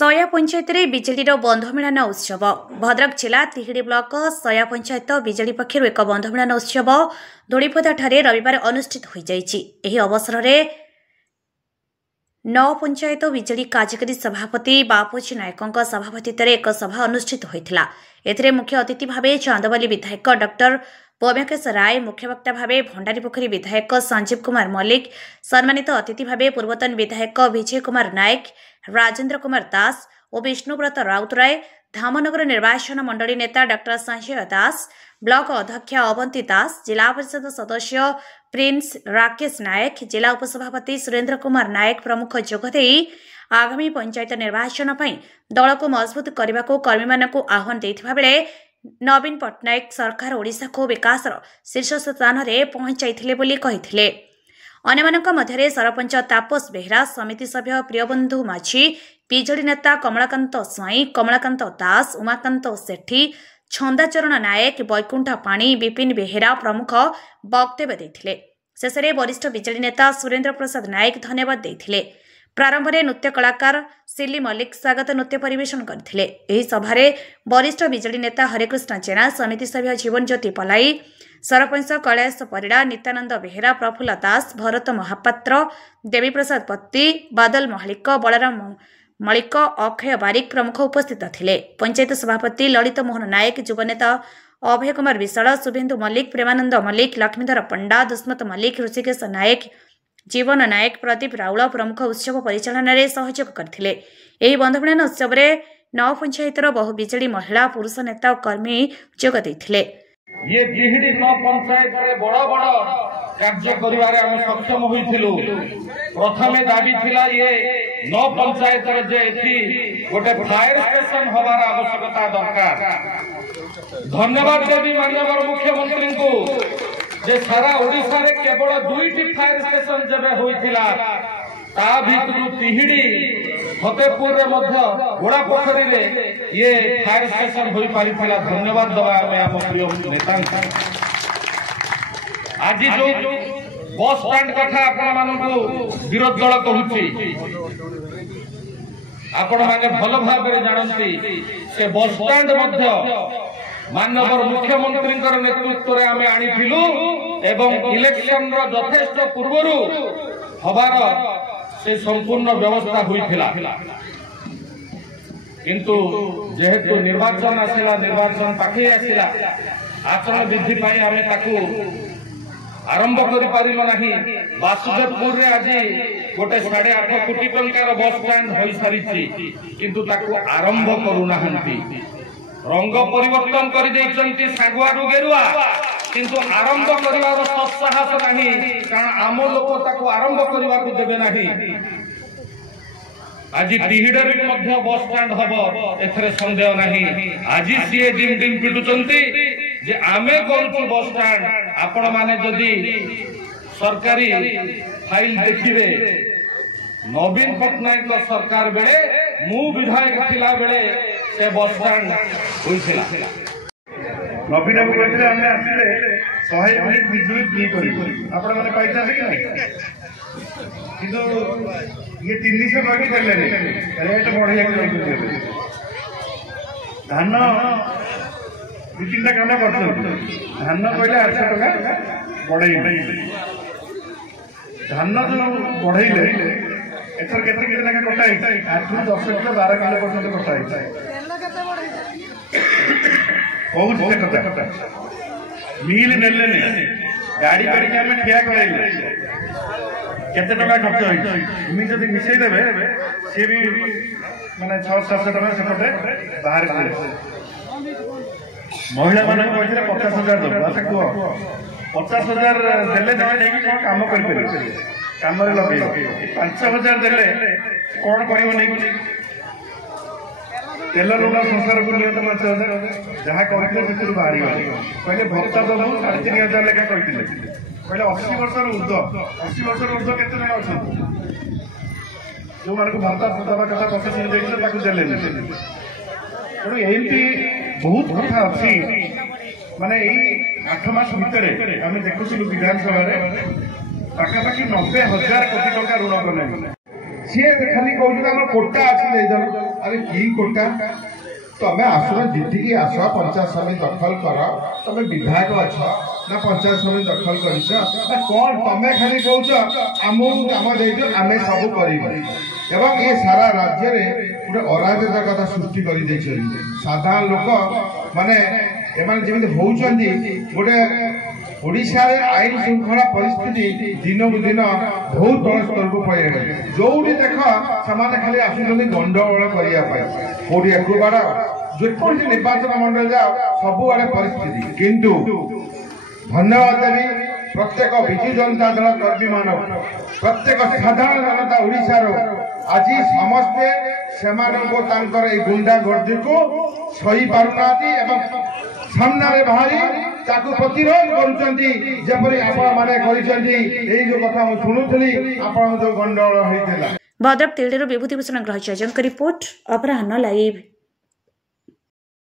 सया पंचायत रे बिजेडीर बंधमिलन उत्सव भद्रक जिला तिहिडी ब्लॉक सया पंचायत बिजेडी पक्षर एक बंधमिलन उत्सव धूलीपदा ठारे रविवार अनुष्ठित हो जाइछि। अवसर में नौ पंचायत बिजेडी कार्यकारी सभापति बापूजी नायकों सभापतित्व एक सभा अनुष्ठित होता। एथिरे मुख्य अतिथि भावे चांदवाली विधायक डॉक्टर पौम्यकेश राय, मुख्य वक्ता भावे भंडारीपोखरी विधायक संजीव कुमार मल्लिक, सम्मानित अतिथि भावे पूर्वतन विधायक विजय कुमार नायक, राजेन्द्र कुमार दास और विष्णुव्रत राउतराय, धामनगर निर्वाचन मंडली नेता डॉक्टर संजय दास, ब्लॉक अध्यक्ष अवंती दास, जिला परिषद सदस्य प्रिंस राकेश नायक, जिला उपसभापति सुरेन्द्र कुमार नायक प्रमुख जोगदे आगामी पंचायत निर्वाचन पर दल को मजबूत करने को कर्मी मानक आह्वान देथिबा बेले नवीन पट्टनायक सरकार ओडिशा को विकास शीर्ष स्थान में पहुंचाइथिले बोली कहिथिले। अन्यमानक मध्यरे सरपंच तापस बेहरा, समिति सभ्य प्रियबंधु माझी, बिजेडी नेता कमलाकांत स्वाई, कमलाकांत दास, उमाकांत सेठी, छंदाचरण नायक, बैकुंठ पाणी, विपिन बेहेरा प्रमुख वक्तव्य देथिले। शेषे वरिष्ठ बिजेडी नेता सुरेन्द्र प्रसाद नायक धन्यवाद देथिले। प्रारंभ में नृत्य कलाकार सिल्ली मल्लिक स्वागत नृत्य परिवेषण करथिले। एही सभारे वरिष्ठ बिजेडी नेता हरेकृष्ण जेना, समिति सभ्य जीवन ज्योति पलाई, सरपंच कैलाश परिड़ा, नित्यानंद बेहेरा, प्रफुल्ल दास, भरत महापात्र, देवी प्रसाद पत्ती, बादल महलिक, बलराम मलिक, अक्षय बारिक प्रमुख उपस्थित थिले। पंचायत सभापति ललित मोहन नायक, युवनेता अभय कुमार विशाल, शुभेन्दु मल्लिक, प्रेमानंद मल्लिक, लक्ष्मीधर पंडा, दुष्मत मल्लिक, ऋषिकेश नायक, जीवन नायक, प्रदीप राउल प्रमुख उत्सव परिचालन में सहयोग करथिले। एही बंधमिलन उत्सव में 9 पंचायतर बहु बिजेडी महिला पुरुष नेता और कर्मी जोग देथिले। ये तिहिडी 9 पंचायत रे बड़ बड़ कार्य करिवारे हम सक्षम होइथिलु। प्रथमे दाबी थिला ये 9 पंचायत रे जे एथि गोटे फायर स्टेशन होबार आवश्यकता दरकार। धन्यवाद देवी माननीय मुख्यमंत्री को जे सारा ओडिशा रे केवल 2टी फायर स्टेशन जबे होइथिला ता भितरु तिहिडी फतेहपुर रे मध्य घोड़ा पोखरी रे ये फायर स्टेशन होई पारिथिला। धन्यवाद दवा में हम प्रिय नेता आज जो बस स्टैंड कथा आपण मानकु विरोध दल कहूची आपण माने भल भाबरे जानंती से बस स्टैंड मध्य माननीय मुख्यमंत्री नेतृत्व में आम आनीलु एवं इलेक्शन यथेष्ट पूर्व हबार से संपूर्ण व्यवस्था होइथिला। किंतु जेहेतु निर्वाचन आसिला, निर्वाचन पाखे आसिला, आचरण विधि पाई आमे ताकू आरंभ करि पारिलो नाही। वासुदेवपुर रे आज गोटे 8.5 कोटी टंकार बस स्टैंड होई सारिछि, किंतु ताकू आरंभ करू नाहंती। रंग परिवर्तन कर देइछंती सागुआरू गेरुआ, किंतु आरंभ करिवार सत्साहस नाही, कारण आम लोक ताकू आरंभ करिवा को देबे नाही। आज तिहिडे रे मध्य बस स्टैंड हबो एथरे संदेह नाही। आज सीए डिम डिम पिटुचंती जे आमे करूछु बस स्टैंड। आपण माने जदी सरकारी फाइल देखिबे नवीन पट्टनायक सरकार बेले मु विधायक थिला बेले से बस स्टैंड होइथिला। नवीन बाबू कहते आम आसिले 100 यूनिट बिजुली फ्री करी आपण माने पैसा कि नहीं, किंतु ये 300 बाकी देले रेट बढ़िया के धान 2-3टा काम करछन। धान पहले 800 टका बढ़ाई धान जो बढ़ाइले एथर केते केते लगा कटाई 8 ରୁ 10 किलो 12 किलो पर्यंत कटाई बहुत से कटा मिल नेले ने गाड़ी करके हम ठिया कराइले केते टका खर्च होई इमी जदी मिसई देबे से भी माने 600-700 टका सेपटे बाहर करे। महिला माने कहले 50,000 दो अच्छा को 50,000 देले जमे नै कि काम कर परबे, काम रे लगे 5,000 देले कोन करियो नै कि तेल लुणा संसार को नियत 5,000 जहाँ कहते बाहर पहले भत्ता दल 3,500 लेखा कहते पहले 80 वर्ष ऊर्ध 80 वर्ष ऊर्ध के जो मान को भत्ता दवा कथा प्रोसेसिंग देले तेणु एमती बहुत कथा अच्छी माने 8 मास भितर आम देखुलु विधानसभा पाखापाखि 90,000 कोटी टंका ऋण कले सी खाली कहते कोटा अच्छी अरे की कोटा तमें आसुन जितिकी आस पंचायत समिति दखल कर तमें विधायक अछ ना पंचायत समिति दखल कर कौन तमें खाली कौच आमको काम दे आम सब कर ये सारा राज्य में गोटे अराजकता सृष्टि कर साधारण लोक माने एमाने जमी होउचंदी गोटे ओडिशा रे आईन श्रृंखला परिस्थिति दिन को दिन बहुत तल स्तर को पड़े जो देख से खाली आसुच्च गंडगोल करने कोटी एक बाड़ जो निर्वाचन मंडल जाओ सबुआड़े परिस्थिति किंतु धन्यवाद देवी प्रत्येक विजु जनता दल कर्मी मान प्रत्येक साधारण जनता ओडिशार आज समस्ते से गुंडा गर्दी को सही पारना सामना बाहरी प्रतिरोध करुँचरी जो कथा शुणुली आप जो गंडगोल होता भद्रक तिरडीर विभूति भूषण ग्रहचार्य रिपोर्ट अपराह्न लाइव।